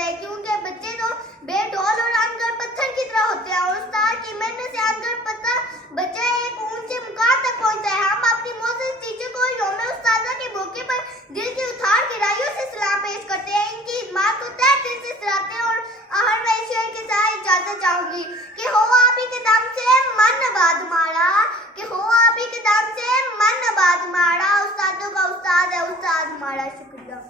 करते हैं, क्योंकि बच्चे तो बेढौल और अनगढ़ पत्थर की तरह होते हैं और उस्ताद की मेहनत से अनगढ़ पत्थर बच्चा एक ऊंचे मुकाम तक पहुंचता है। हम अपनी मोअज़्ज़ज़ टीचर को यौम उस्ताज़ा के मौके पर दिल की उथाड़ गहराइयों से सलाम पेश करते हैं। इनकी हिम्मत को तहे दिल से सराहते हैं और हर मैं शेर के साथ इजाजत चाहूंगी कि हो आप ही के दम से मन आबाद हमारा, कि हो आप ही के दम से मन आबाद हमारा। उस्तादों का उस्ताद है उस्ताद हमारा। शुक्रिया।